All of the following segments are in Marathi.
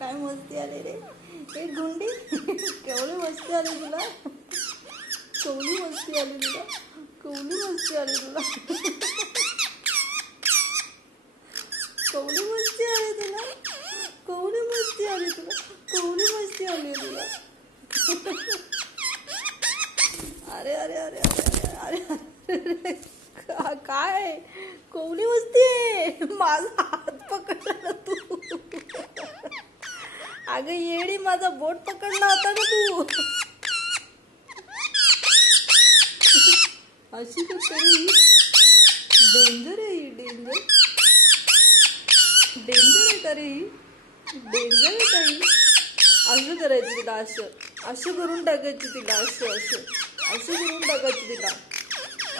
काय मस्ती आली रे ए गुंडी. केवढी मस्ती आली तुला. केवढी मस्ती आली तुला. केवढी मस्ती आली तुला. केवढी मस्ती आली तुला. केवढी मस्ती आली तुला. केवढी मस्ती आली तुला. अरे अरे अरे अरे अरे अरे काय केवढी मस्ती आहे. माझा हात पकडला तू. अगं येडी माझा बोट पकडला होता ना तू. अशी तर तरी डेंजर आहे ही. डेंजर डेंजर आहे तरी. डेंजर आहे तरी. असं करायचं तिला. असं करून टाकायची तिला. असं करून टाकायची तिला.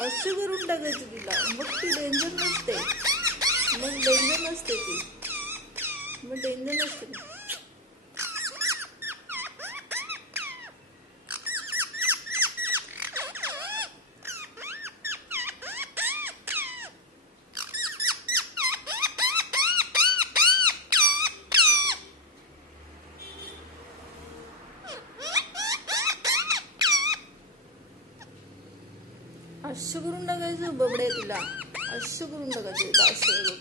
असं करून टाकायची तिला. मग ती डेंजर नसते. मग डेंजर नसते ती. मग डेंजर नसते. असं करून टाकायचं बबड्या तिला. असं करून टाकायचं असं.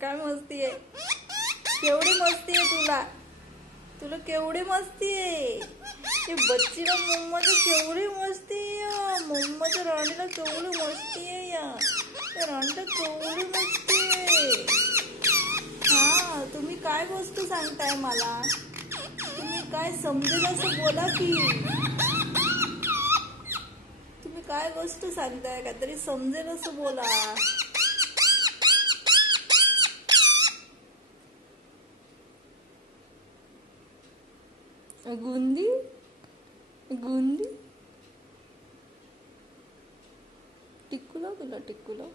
काय मस्ती आहे. केवढी मस्ती आहे तुला. तुला केवढी मस्ती आहे. ते बच्चीला मम्माचं केवढी मस्ती आहे. मम्माच्या राणीला केवढी मस्ती आहे. या राणीला केवढी मस्ती आहे. हा तुम्ही काय गोष्ट सांगताय मला. तुम्ही काय समजेल असं बोला की. तुम्ही काय गोष्ट सांगताय काहीतरी समजेल असं बोला. गुंदी गुंदी टिक्कू लाव तुला. टिक्कू लाव.